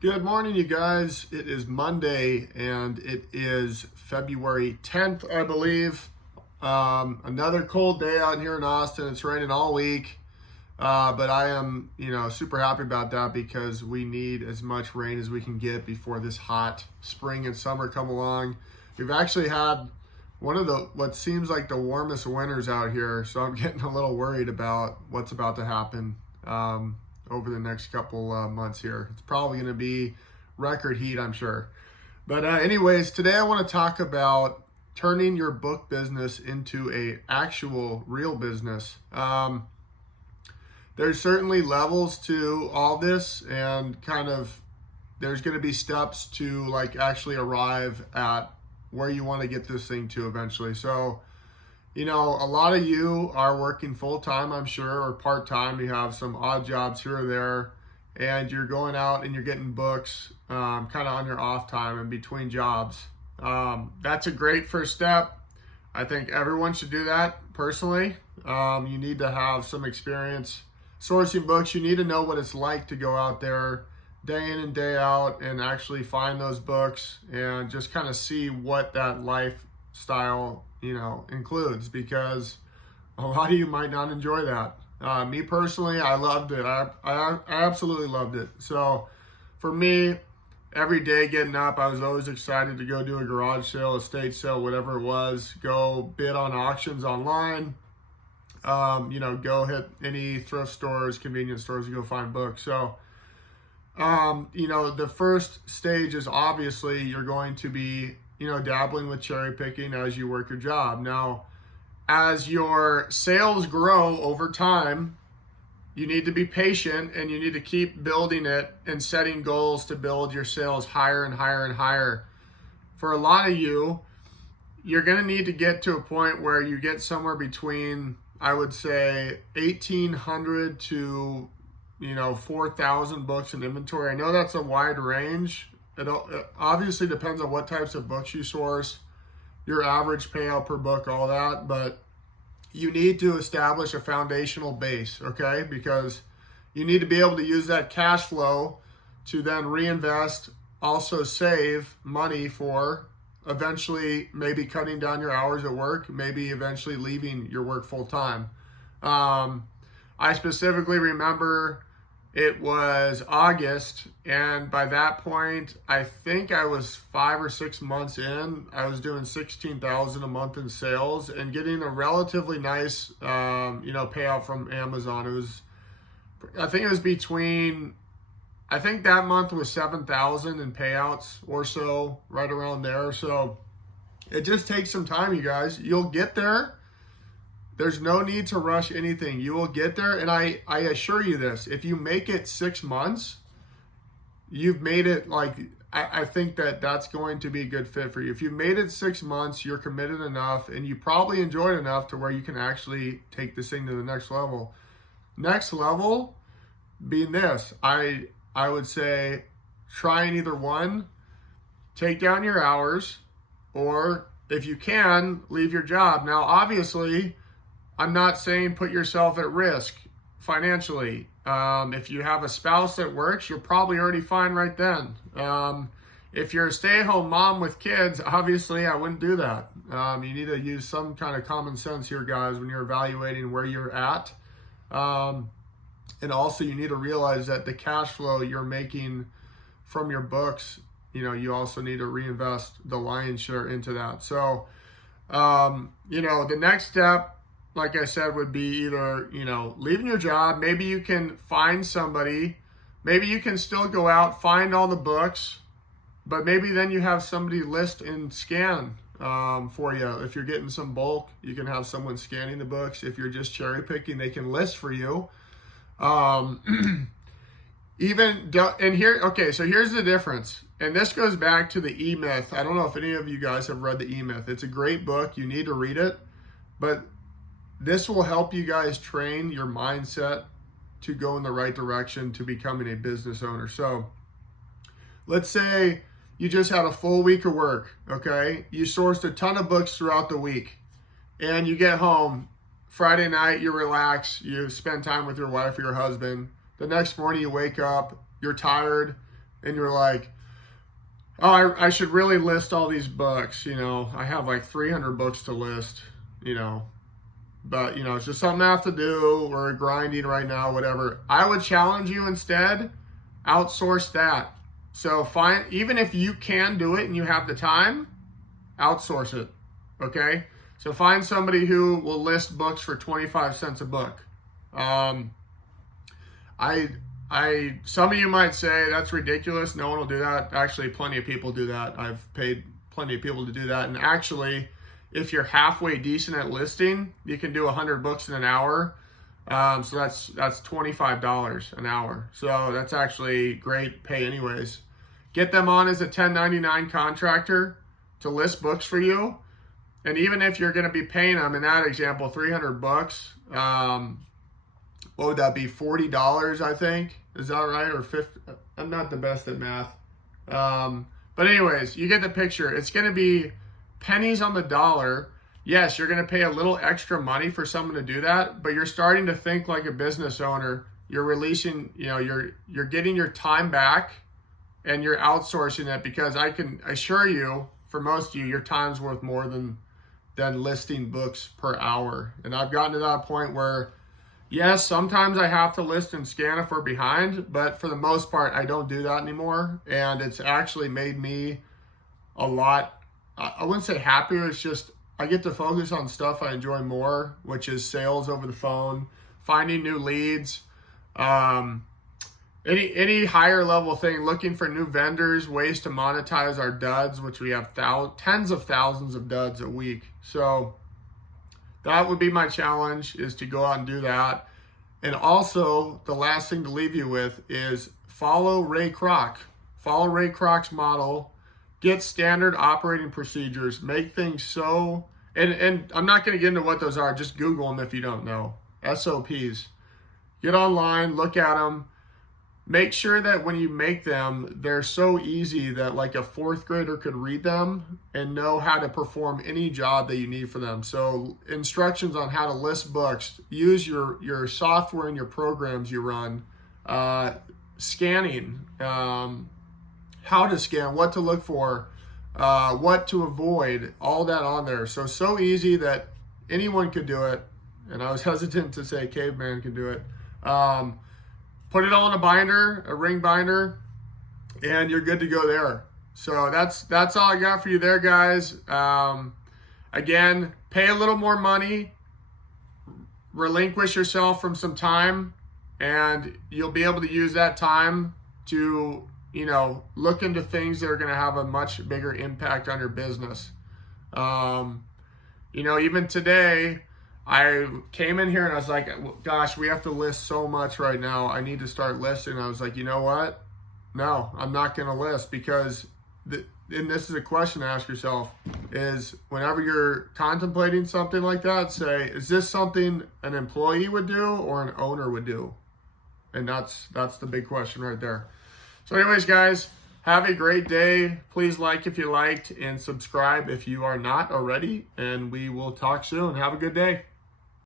Good morning, you guys. It is Monday and it is February 10th, I believe. Another cold day out here in Austin. It's raining all week, but I am, super happy about that because we need as much rain as we can get before this hot spring and summer come along. We've actually had one of what seems like the warmest winters out here, so I'm getting a little worried about what's about to happen. Over the next couple months here. It's probably going to be record heat, I'm sure. But anyways, today I want to talk about turning your book business into a actual real business. There's certainly levels to all this, and there's going to be steps to actually arrive at where you want to get this thing to eventually. So a lot of you are working full-time, I'm sure, or part-time. You have some odd jobs here or there, and you're going out and you're getting books kind of on your off time and between jobs. That's a great first step. I think everyone should do that personally. You need to have some experience sourcing books. You need to know what it's like to go out there day in and day out and actually find those books and just kind of see what that lifestyle includes, because a lot of you might not enjoy that. Me personally, I loved it. I absolutely loved it. So for me, every day getting up, I was always excited to go do a garage sale, estate sale, whatever it was, go bid on auctions online, go hit any thrift stores, convenience stores, and go find books. So, the first stage is obviously you're going to be dabbling with cherry picking as you work your job. Now, as your sales grow over time, you need to be patient and you need to keep building it and setting goals to build your sales higher and higher and higher. For a lot of you, you're going to need to get to a point where you get somewhere between, I would say, 1,800 to 4,000 books in inventory. I know that's a wide range. It obviously depends on what types of books you source, your average payout per book, all that, but you need to establish a foundational base, okay? Because you need to be able to use that cash flow to then reinvest, also save money for eventually maybe cutting down your hours at work, maybe eventually leaving your work full time. I specifically remember it was August, and by that point, I think I was 5 or 6 months in. I was doing $16,000 a month in sales and getting a relatively nice, payout from Amazon. I think that month was 7,000 in payouts or so, right around there. So it just takes some time, you guys. You'll get there. There's no need to rush anything. You will get there. And I assure you this, if you make it 6 months, you've made it. I think that's going to be a good fit for you. If you've made it 6 months, you're committed enough and you probably enjoyed enough to where you can actually take this thing to the next level. Next level being this, I would say try either one, take down your hours, or if you can, leave your job. Now, obviously, I'm not saying put yourself at risk financially. If you have a spouse that works, you're probably already fine right then. If you're a stay-at-home mom with kids, obviously I wouldn't do that. You need to use some kind of common sense here, guys, when you're evaluating where you're at. And also you need to realize that the cash flow you're making from your books, you also need to reinvest the lion's share into that. So, the next step, like I said, would be either, leaving your job. Maybe you can find somebody. Maybe you can still go out, find all the books, but maybe then you have somebody list and scan for you. If you're getting some bulk, you can have someone scanning the books. If you're just cherry picking, they can list for you. So here's the difference. And this goes back to the E-Myth. I don't know if any of you guys have read the E-Myth. It's a great book. You need to read it. But this will help you guys train your mindset to go in the right direction to becoming a business owner. So let's say you just had a full week of work, okay? You sourced a ton of books throughout the week, and you get home Friday night, you relax, you spend time with your wife or your husband. The next morning you wake up, you're tired, and you're like, oh, I should really list all these books. You know, I have like 300 books to list, you know, but, you know, it's just something I have to do. We're grinding right now, whatever. I would challenge you instead, outsource that. So even if you can do it and you have the time, outsource it, okay? So find somebody who will list books for 25 cents a book. Some of you might say that's ridiculous. No one will do that. Actually, plenty of people do that. I've paid plenty of people to do that. And actually, if you're halfway decent at listing, you can do 100 books in an hour. So that's $25 an hour. So that's actually great pay anyways. Get them on as a 1099 contractor to list books for you. And even if you're going to be paying them, in that example, 300 bucks, what would that be? $40, I think. Is that right? Or 50? I'm not the best at math. But anyways, you get the picture. It's going to be pennies on the dollar. Yes, you're going to pay a little extra money for someone to do that, but you're starting to think like a business owner. You're releasing, you know, you're getting your time back, and you're outsourcing it, because I can assure you, for most of you, your time's worth more than listing books per hour. And I've gotten to that point where, yes, sometimes I have to list and scan if we're behind, but for the most part, I don't do that anymore. And it's actually made me a lot, I wouldn't say happier, it's just I get to focus on stuff I enjoy more, which is sales over the phone, finding new leads, any higher level thing, looking for new vendors, ways to monetize our duds, which we have tens of thousands of duds a week. So that would be my challenge, is to go out and do that. And also, the last thing to leave you with is follow Ray Kroc. Follow Ray Kroc's model. Get standard operating procedures. Make things so, and I'm not going to get into what those are. Just Google them if you don't know. SOPs. Get online, look at them. Make sure that when you make them, they're so easy that like a fourth grader could read them and know how to perform any job that you need for them. So instructions on how to list books, use your software and your programs you run, scanning, how to scan, what to look for, what to avoid, all that on there. So easy that anyone could do it. And I was hesitant to say caveman can do it. Put it all in a binder, a ring binder, and you're good to go there. So that's all I got for you there, guys. Again, pay a little more money, relinquish yourself from some time, and you'll be able to use that time to, you know, look into things that are going to have a much bigger impact on your business. You know, even today, I came in here and I was like, gosh, we have to list so much right now. I need to start listing. I was like, you know what? No, I'm not going to list, because, and this is a question to ask yourself, is whenever you're contemplating something like that, say, is this something an employee would do or an owner would do? And that's the big question right there. So anyways, guys, have a great day. Please like if you liked, and subscribe if you are not already, and we will talk soon. Have a good day.